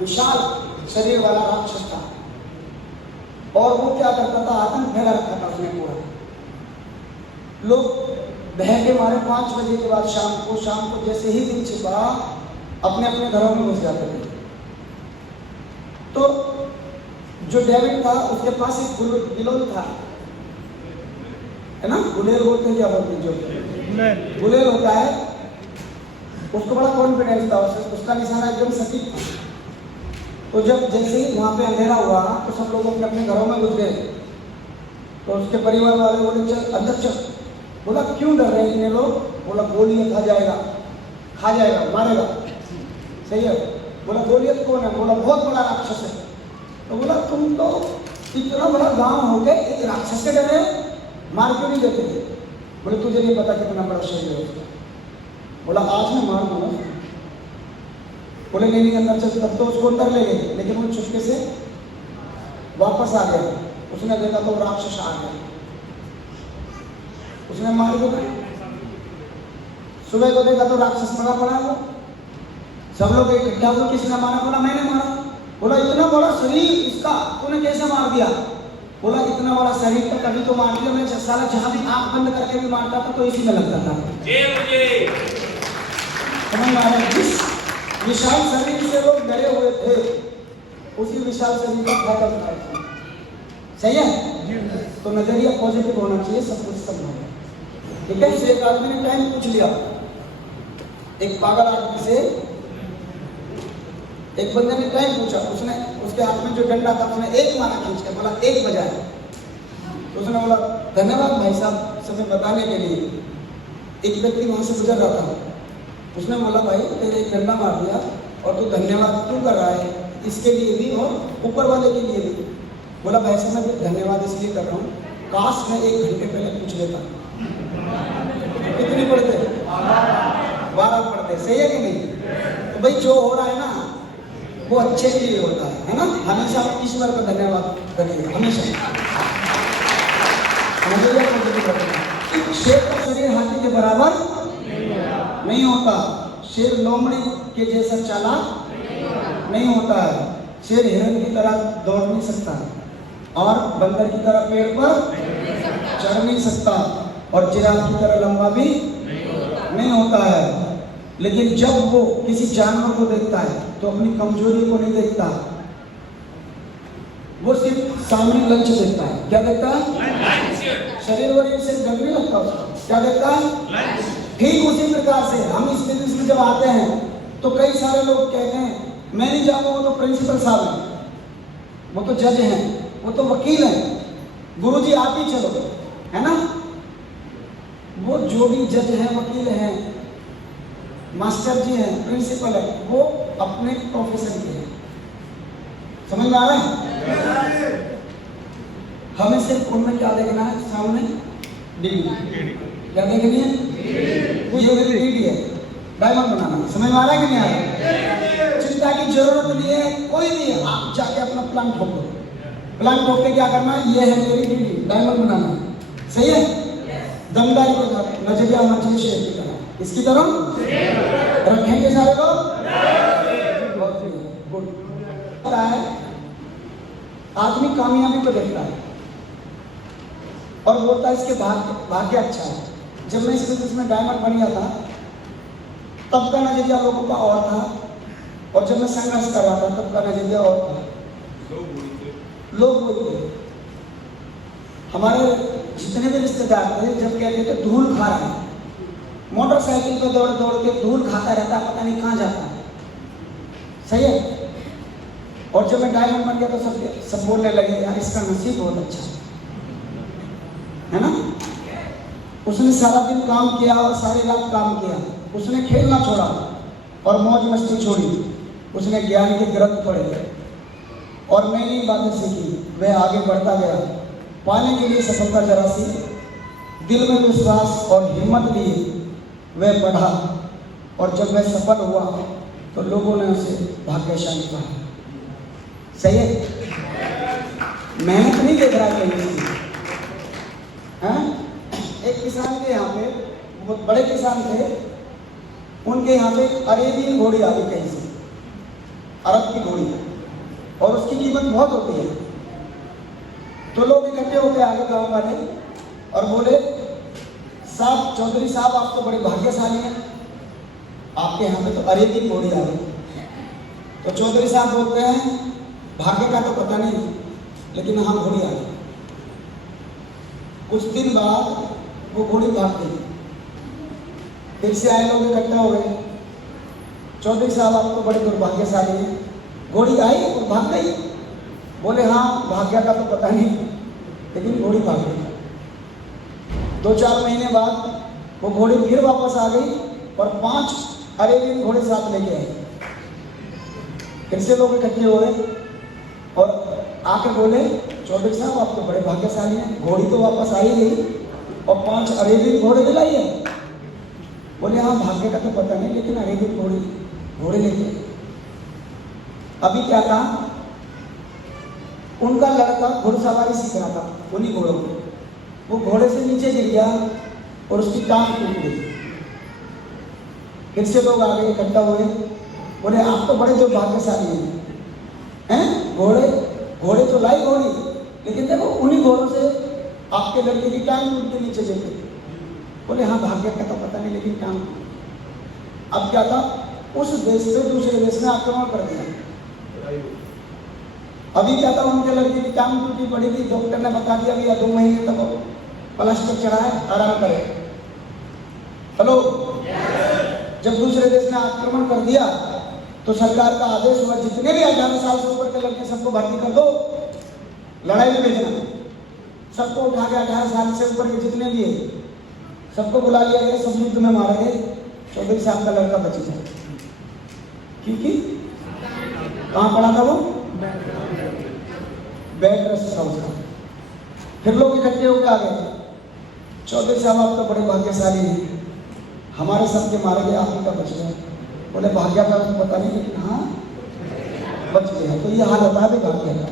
विशाल शरीर वाला राक्षस था और वो क्या करता था, आतंक फैला रखा था उसने पूरा। लोग बह के मारे 5 बजे के बाद शाम को जैसे ही दिन छिपा अपने अपने घरों में घुस जाते थे। तो जो डेविड था उसके पास एक गिलोय था, है ना, गुलेल बोलते हैं, क्या बोलते हैं, जो गुलेल होता है, उसको बड़ा कॉन्फिडेंस था, उसका निशाना एकदम सटीक था। तो जब जैसे ही वहाँ पे अंधेरा हुआ तो सब लोग अपने अपने घरों में घुस गए। तो उसके परिवार वाले बोले चल अंदर चल। बोला क्यों डर रहे हैं इतने लोग? बोला गोलियत खा जाएगा मारेगा। सही है। बोला गोलियत कौन है? बोला बहुत बड़ा राक्षस है। तो बोला तुम तो इतना बड़ा गांव हो गए, एक राक्षस से डरे, मार क्यों नहीं देते थे? बोले तुझे नहीं पता कितना बड़ा शरीर है उसका। बोला आज मैं मार दूंगा। बोले नहीं अंदर चल। तब तो उसको अंदर ले गए, लेकिन वो चुपके से वापस आ गया। उसने देखा तो राक्षस आ गया, उसने मार दिया। सुबह को देखा तो राक्षस पड़ा वो। सब लोग इकट्ठा हुए, किसने मारा? बोला मैंने मारा। बोला इतना बड़ा शरीर इसका तूने कैसे मार दिया? बोला इतना बड़ा शरीर तो कभी तो मार दिया, मैं साला जहां भी आंख बंद करके भी मारता था तो इसी में लगता था। समझ में आ रहा है? जिस विशाल शरीर से लोग डरे हुए थे उसी विशाल शरीर का फायदा उठाया। सही है। तो नजरिया पॉजिटिव होना चाहिए, सब कुछ संभव है। ठीक है। एक आदमी ने टाइम पूछ लिया, एक पागल आदमी से एक बंदे ने टाइम पूछा। उसने उसके हाथ में जो डंडा था उसने एक मारा खींच के, बोला एक बजाए। तो उसने बोला धन्यवाद भाई साहब समय बताने के लिए। एक व्यक्ति वहां से गुजर रहा था, उसने बोला भाई तेरे एक डंडा मार दिया और तू धन्यवाद क्यों कर रहा है? इसके लिए भी और ऊपर वाले के लिए भी। बोला भाई साहब मैं धन्यवाद इसलिए कर रहा हूँ, काश मैं 1 घंटे पहले पूछ लेता। कितनी पढ़ते? 12 पढ़ते। सही है कि नहीं? तो भाई जो हो रहा है ना वो अच्छे के लिए होता है ना। हमेशा ईश्वर का धन्यवाद करिए, हमेशा। शेर का शरीर हाथी के बराबर नहीं होता, शेर लोमड़ी के जैसा चालाक नहीं होता है, शेर हिरण की तरह दौड़ नहीं सकता और बंदर की तरह पेड़ पर चढ़ नहीं सकता और जिराफ की तरह लंबा भी नहीं होता है। लेकिन जब वो किसी जानवर को देखता है तो अपनी कमजोरी को नहीं देखता, वो सिर्फ सामने लंच देखता है। क्या देखता है? शरीर वरीर से डर नहीं लगता उसको। क्या देखता है? ठीक उसी प्रकार से हम इस बिजनेस में जब आते हैं तो कई सारे लोग कहते हैं मैं नहीं जाऊंगा, वो तो प्रिंसिपल साहब है, वो तो जज हैं, वो तो वकील हैं, गुरुजी आप ही चलो, है ना। वो जो भी जज हैं, वकील हैं, मास्टर जी हैं, प्रिंसिपल है, वो अपने प्रोफेशन के हैं। समझ में आ रहा है? हमें सिर्फ उनमें क्या देखना है? सामने डिग्री। क्या देखनी है? ये मेरी डिग्री है, डायमंड बनाना। समझ में आ रहा है कि नहीं आ रहा? चिंता की जरूरत नहीं है, कोई नहीं है। आप जाके अपना प्लान ठोक दो। प्लान ठोक के क्या करना है? ये है मेरी डिग्री, डायमंड बनाना। सही है। दमदारी के साथ नजरिया होना चाहिए शेर की तरह। इसकी तरह रखेंगे सारे लोग। गुड है। आदमी कामयाबी को देखता है और बोलता है इसके भाग्य अच्छा है। जब मैं इस बिजनेस में डायमंड बन गया था तब का नजरिया लोगों का और था, और जब मैं संघर्ष कर रहा था तब का नजरिया और था। लोग बोलते हमारे जितने भी रिश्तेदार थे जब कहते थे धूल खा रहा है, मोटरसाइकिल पे दौड़ दौड़ के धूल खाता रहता है, पता नहीं कहाँ जाता है। सही है। और जब मैं डायमंड बन गया तो सब बोलने लगे यार इसका नसीब बहुत अच्छा है ना। उसने सारा दिन काम किया और सारी रात काम किया, उसने खेलना छोड़ा और मौज मस्ती छोड़ी, उसने ज्ञान के ग्रंथ पढ़े और नई नई बातें सीखी, वह आगे बढ़ता गया। पाने के लिए सफलता जरा सी, दिल में विश्वास और हिम्मत लिए वह बढ़ा, और जब वह सफल हुआ तो लोगों ने उसे भाग्यशाली कहा। सही है। मेहनत नहीं देख रहा है कहीं से। एक किसान के यहाँ पे, बहुत बड़े किसान थे, उनके यहाँ पे अरेबियन घोड़ी आ गई कहीं से। अरब की घोड़ी और उसकी कीमत बहुत होती है। तो लोग इकट्ठे होकर आगे गाँव वाले और बोले, साहब चौधरी साहब आप तो बड़े भाग्यशाली हैं, आपके यहाँ पे तो अरेब की घोड़ी आ गई। तो चौधरी साहब बोलते हैं, भाग्य का तो पता नहीं, लेकिन हाँ घोड़ी आ गई। कुछ दिन बाद वो घोड़ी भाग गई। फिर से आए लोग इकट्ठा हो गए, चौधरी साहब आप तो बड़े दुर्भाग्यशाली हैं, घोड़ी आई और भाग गई। बोले हाँ भाग्य का तो पता नहीं, लेकिन घोड़ी भाग गई। 2-4 महीने बाद वो घोड़ी फिर वापस आ गई और 5 अरेबियन घोड़े साथ लेके आए। फिर से लोग इकट्ठे हो गए और आकर बोले, चौधरी साहब आप तो बड़े भाग्यशाली हैं, घोड़ी तो वापस आई गई और 5 अरेबियन घोड़े दिलाई है। बोले हाँ भाग्य का तो पता नहीं, लेकिन अरेबियन घोड़े लेके आए। अभी क्या था, उनका लड़का घुड़सवारी सीख रहा था उन्हीं घोड़ों को, वो घोड़े से नीचे गिर गया और उसकी टांग टूट गई। फिर से लोग आगे इकट्ठा हुए, बोले आप तो बड़े दुर्भाग्यशाली हैं, घोड़े तो लाई घोड़ी, लेकिन देखो उन्हीं घोड़ों से आपके लड़के की टांग टूट के नीचे गिर गई। बोले हाँ भाग्य का तो पता नहीं, लेकिन टांग। अब क्या था, उस देश से दूसरे देश में आक्रमण कर दिया। अभी क्या था, उनके लड़के की टांग टूटी पड़ी थी, डॉक्टर ने बता दिया भैया 2 महीने तक प्लास्टर चढ़ा है, आराम करे। हेलो, जब दूसरे देश ने आक्रमण कर दिया तो सरकार का आदेश हुआ, जितने भी 18 साल से ऊपर के लड़के सबको भर्ती कर दो, लड़ाई में भेजना। सबको उठा के 18 साल से ऊपर के जितने भी है सबको बुला लिया गया, सब युद्ध में मारे गए। चौधरी साहब का लड़का बच गया, क्योंकि कहाँ पड़ा था वो, बेड रेस्ट था उसका। फिर लोग इकट्ठे होकर आ गए, चौधरी साहब आप तो बड़े भाग्यशाली हैं, हमारे सबके मारे गए, आप का बच गया। बोले भाग्य का तो पता नहीं, लेकिन हाँ बच गया। तो ये हाल होता है भाग्य का।